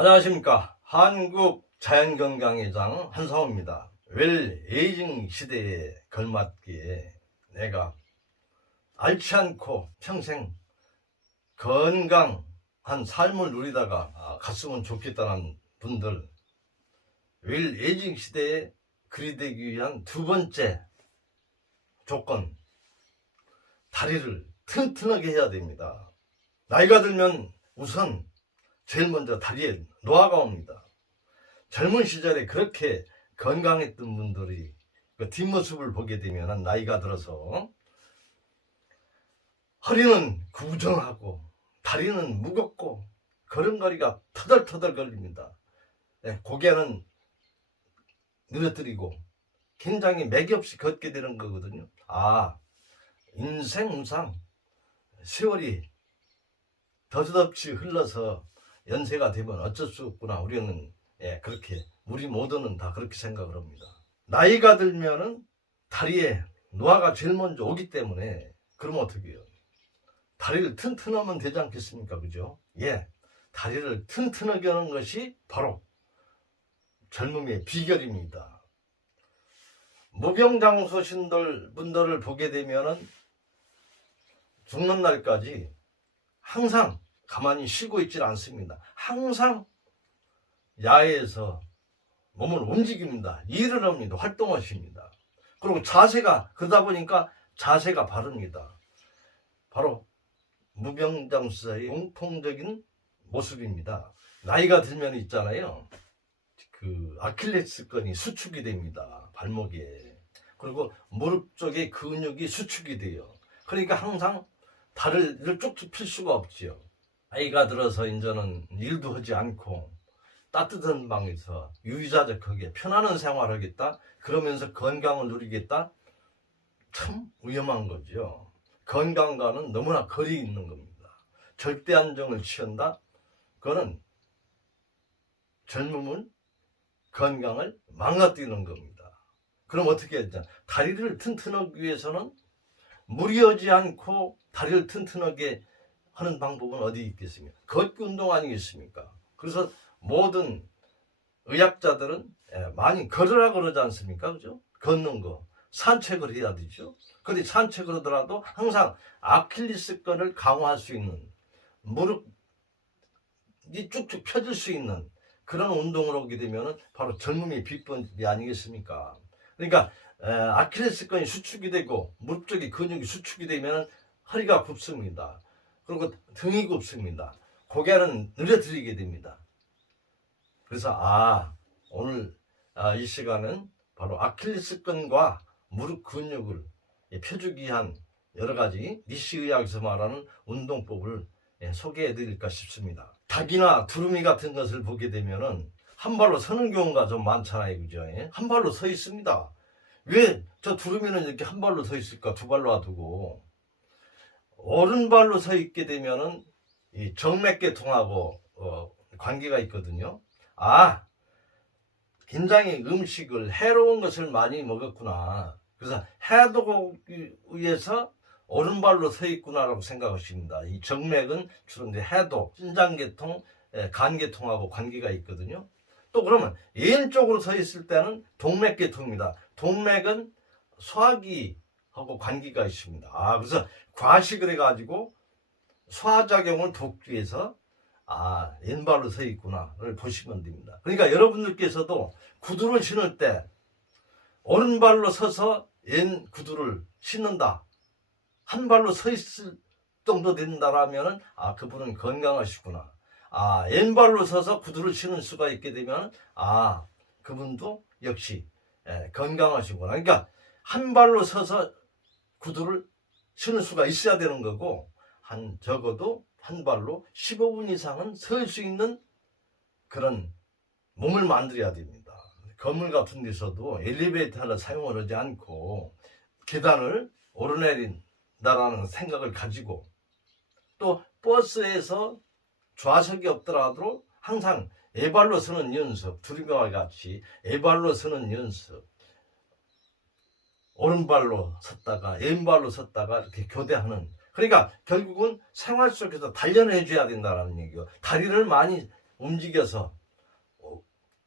안녕하십니까. 한국자연건강회장 한상호입니다. 웰 에이징 시대에 걸맞기에 내가 앓지 않고 평생 건강한 삶을 누리다가 갔으면 좋겠다는 분들, 웰 에이징 시대에 그리 되기 위한 두 번째 조건, 다리를 튼튼하게 해야 됩니다. 나이가 들면 우선 제일 먼저 다리에 노화가 옵니다. 젊은 시절에 그렇게 건강했던 분들이 그 뒷모습을 보게 되면 나이가 들어서 허리는 구부정하고 다리는 무겁고 걸음걸이가 터덜터덜 걸립니다. 고개는 늘어뜨리고 굉장히 맥이 없이 걷게 되는 거거든요. 인생무상 세월이 더없이 흘러서 연세가 되면 어쩔 수 없구나. 우리는 그렇게 우리 모두는 다 그렇게 생각을 합니다. 나이가 들면은 다리에 노화가 제일 먼저 오기 때문에 그러면 어떻게 해요? 다리를 튼튼하면 되지 않겠습니까? 그죠? 다리를 튼튼하게 하는 것이 바로 젊음의 비결입니다. 무병장수신 분들을 보게 되면은 죽는 날까지 항상 가만히 쉬고 있질 않습니다. 항상 야외에서 몸을 움직입니다. 일을 합니다. 활동하십니다. 그리고 그러다 보니까 자세가 바릅니다. 바로 무병장수사의 공통적인 모습입니다. 나이가 들면 있잖아요. 그 아킬레스건이 수축이 됩니다. 발목에. 그리고 무릎 쪽에 근육이 수축이 돼요. 그러니까 항상 다리를 쭉쭉 필 수가 없지요. 나이가 들어서 이제는 일도 하지 않고 따뜻한 방에서 유유자적하게 편안한 생활을 하겠다, 그러면서 건강을 누리겠다, 참 위험한 거죠. 건강과는 너무나 거리 있는 겁니다. 절대 안정을 취한다, 그거는 젊음은 건강을 망가뜨리는 겁니다. 그럼 어떻게 했냐? 다리를 튼튼하기 위해서는 무리하지 않고 다리를 튼튼하게 하는 방법은 어디 있겠습니까? 걷기 운동 아니겠습니까? 그래서 모든 의학자들은 많이 걸으라 그러지 않습니까? 그죠? 걷는 거, 산책을 해야 되죠. 그런데 산책을 하더라도 항상 아킬레스건을 강화할 수 있는, 무릎이 쭉쭉 펴질 수 있는 그런 운동을 하게 되면 바로 젊음의 비법이 아니겠습니까? 그러니까 아킬레스건이 수축이 되고 무릎 쪽에 근육이 수축이 되면 허리가 굽습니다. 그리고 등이 굽습니다. 고개는 늘어뜨리게 됩니다. 그래서 오늘 이 시간은 바로 아킬레스건과 무릎 근육을 펴주기 위한 여러 가지 니시의학에서 말하는 운동법을 소개해 드릴까 싶습니다. 닭이나 두루미 같은 것을 보게 되면은 한 발로 서는 경우가 좀 많잖아요. 그죠? 한 발로 서 있습니다. 왜 저 두루미는 이렇게 한 발로 서 있을까? 두 발로 놔두고. 오른발로 서 있게 되면은 이 정맥계통하고 관계가 있거든요. 굉장히 음식을 해로운 것을 많이 먹었구나. 그래서 해독하기 위해서 오른발로 서 있구나라고 생각하십니다. 이 정맥은 주로 이제 해독, 신장계통, 간계통하고 관계가 있거든요. 또 그러면 왼쪽으로 서 있을 때는 동맥계통입니다. 동맥은 소화기하고 관계가 있습니다. 그래서 과식을 해가지고 소화작용을 돕기 위해서 왼발로 서 있구나를 보시면 됩니다. 그러니까 여러분들께서도 구두를 신을 때 오른발로 서서 왼 구두를 신는다, 한 발로 서 있을 정도 된다라면 그분은 건강하시구나. 왼발로 서서 구두를 신을 수가 있게 되면 그분도 역시 건강하시구나. 그러니까 한 발로 서서 구두를 신을 수가 있어야 되는 거고, 적어도 한 발로 15분 이상은 설 수 있는 그런 몸을 만들어야 됩니다. 건물 같은 데서도 엘리베이터를 사용을 하지 않고 계단을 오르내린다라는 생각을 가지고, 또 버스에서 좌석이 없더라도 항상 애발로 서는 연습, 두루미와 같이 애발로 서는 연습, 오른발로 섰다가 왼발로 섰다가 이렇게 교대하는, 그러니까 결국은 생활 속에서 단련을 해줘야 된다는 얘기예요. 다리를 많이 움직여서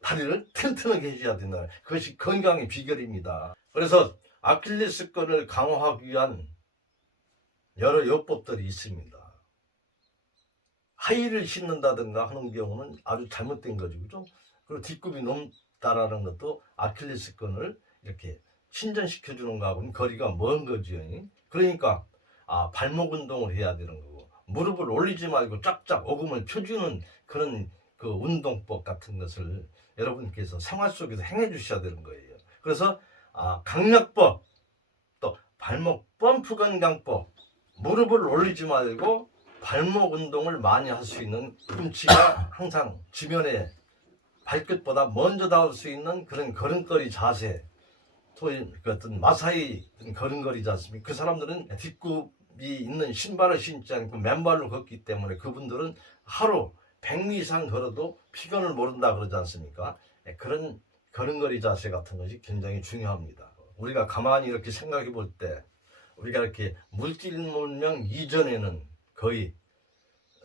다리를 튼튼하게 해줘야 된다. 그것이 건강의 비결입니다. 그래서 아킬레스건을 강화하기 위한 여러 요법들이 있습니다. 하이힐을 신는다든가 하는 경우는 아주 잘못된 거죠. 그죠? 그리고 뒷굽이 높다라는 것도 아킬레스건을 이렇게 신전시켜주는 거하고는 거리가 먼 거죠. 그러니까 발목 운동을 해야 되는 거고, 무릎을 올리지 말고 쫙쫙 오금을 펴주는 그런 그 운동법 같은 것을 여러분께서 생활 속에서 행해 주셔야 되는 거예요. 그래서 강력법, 또 발목 펌프 건강법, 무릎을 올리지 말고 발목 운동을 많이 할 수 있는,꿈치가 항상 지면에 발끝보다 먼저 닿을 수 있는 그런 걸음걸이 자세, 또 그 어떤 마사이 걸음걸이지 않습니까? 그 사람들은 뒷굽이 있는 신발을 신지 않고 맨발로 걷기 때문에 그분들은 하루 100미 이상 걸어도 피곤을 모른다 그러지 않습니까? 그런 걸음걸이 자세 같은 것이 굉장히 중요합니다. 우리가 가만히 이렇게 생각해 볼 때, 우리가 이렇게 물질 문명 이전에는 거의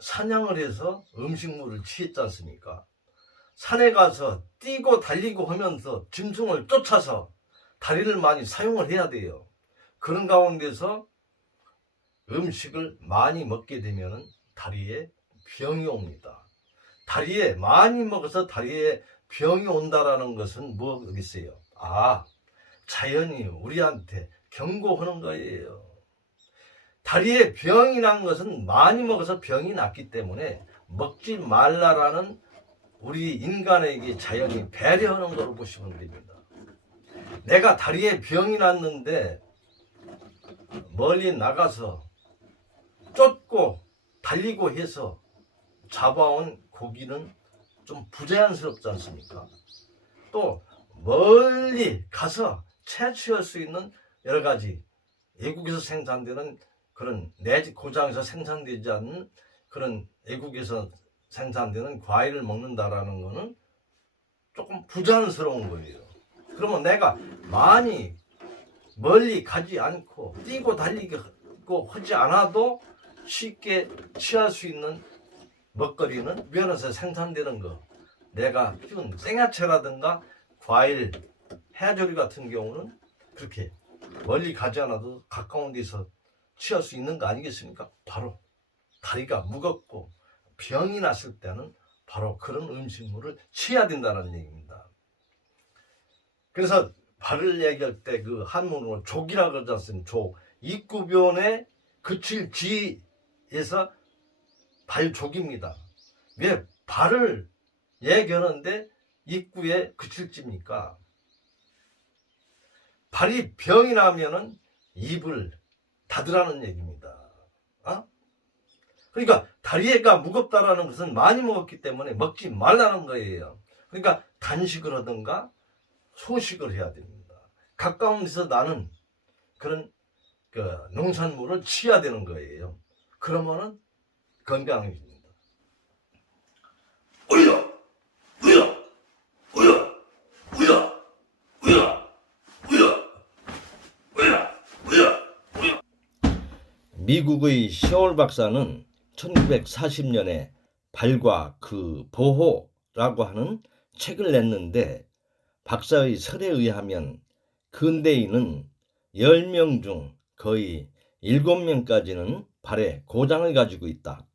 사냥을 해서 음식물을 취했지 않습니까? 산에 가서 뛰고 달리고 하면서 짐승을 쫓아서 다리를 많이 사용을 해야 돼요. 그런 가운데서 음식을 많이 먹게 되면 다리에 병이 옵니다. 다리에 많이 먹어서 다리에 병이 온다라는 것은 뭐겠어요? 자연이 우리한테 경고하는 거예요. 다리에 병이 난 것은 많이 먹어서 병이 났기 때문에 먹지 말라라는 우리 인간에게 자연이 배려하는 걸로 보시면 됩니다. 내가 다리에 병이 났는데 멀리 나가서 쫓고 달리고 해서 잡아온 고기는 좀 부자연스럽지 않습니까? 또 멀리 가서 채취할 수 있는 여러 가지 외국에서 생산되는 그런 내지 고장에서 생산되지 않는 그런 외국에서 생산되는 과일을 먹는다라는 거는 조금 부자연스러운 거예요. 그러면 내가 많이 멀리 가지 않고 뛰고 달리고 하지 않아도 쉽게 취할 수 있는 먹거리는 면에서 생산되는 거, 내가 키운 생야채라든가 과일, 해조류 같은 경우는 그렇게 멀리 가지 않아도 가까운 데서 취할 수 있는 거 아니겠습니까? 바로 다리가 무겁고 병이 났을 때는 바로 그런 음식물을 취해야 된다는 얘기입니다. 그래서 발을 얘기할 때 그 한문으로 족이라고 그러지 않습니까? 족. 입구변에 그칠 지에서 발족입니다. 왜 발을 얘기하는데 입구에 그칠지입니까? 발이 병이 나면은 입을 닫으라는 얘기입니다. 그러니까 다리가 무겁다라는 것은 많이 먹었기 때문에 먹지 말라는 거예요. 그러니까 단식을 하든가 소식을 해야 됩니다. 가까운 데서 나는 그런 농산물을 취해야 되는 거예요. 그러면은 건강해집니다. 미국의 시올 박사는 1940년에 발과 그 보호라고 하는 책을 냈는데, 박사의 설에 의하면 근대인은 10명 중 거의 7명까지는 발에 고장을 가지고 있다.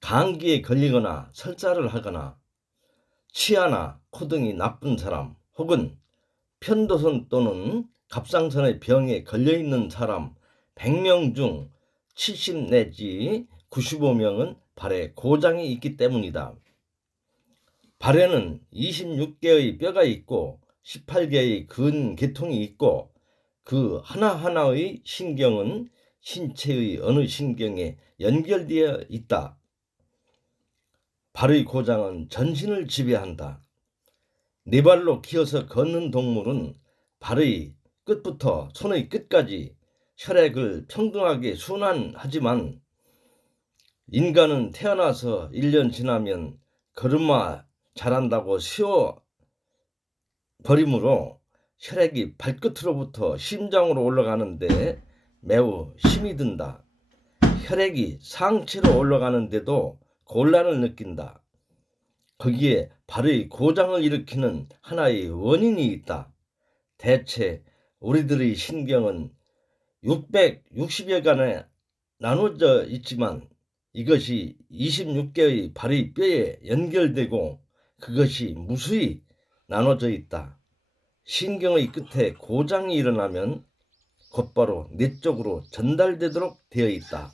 감기에 걸리거나 설사를 하거나 치아나 코 등이 나쁜 사람, 혹은 편도선 또는 갑상선의 병에 걸려있는 사람 100명 중 70 내지 95명은 발에 고장이 있기 때문이다. 발에는 26개의 뼈가 있고 18개의 근계통이 있고, 그 하나하나의 신경은 신체의 어느 신경에 연결되어 있다. 발의 고장은 전신을 지배한다. 네 발로 기어서 걷는 동물은 발의 끝부터 손의 끝까지 혈액을 평등하게 순환하지만, 인간은 태어나서 1년 지나면 걸음마 잘한다고 쉬어버리므로 혈액이 발끝으로부터 심장으로 올라가는데 매우 힘이 든다. 혈액이 상체로 올라가는데도 곤란을 느낀다. 거기에 발의 고장을 일으키는 하나의 원인이 있다. 대체 우리들의 신경은 660여간에 나눠져 있지만 이것이 26개의 발의 뼈에 연결되고 그것이 무수히 나눠져 있다. 신경의 끝에 고장이 일어나면 곧바로 뇌 쪽으로 전달되도록 되어 있다.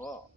와.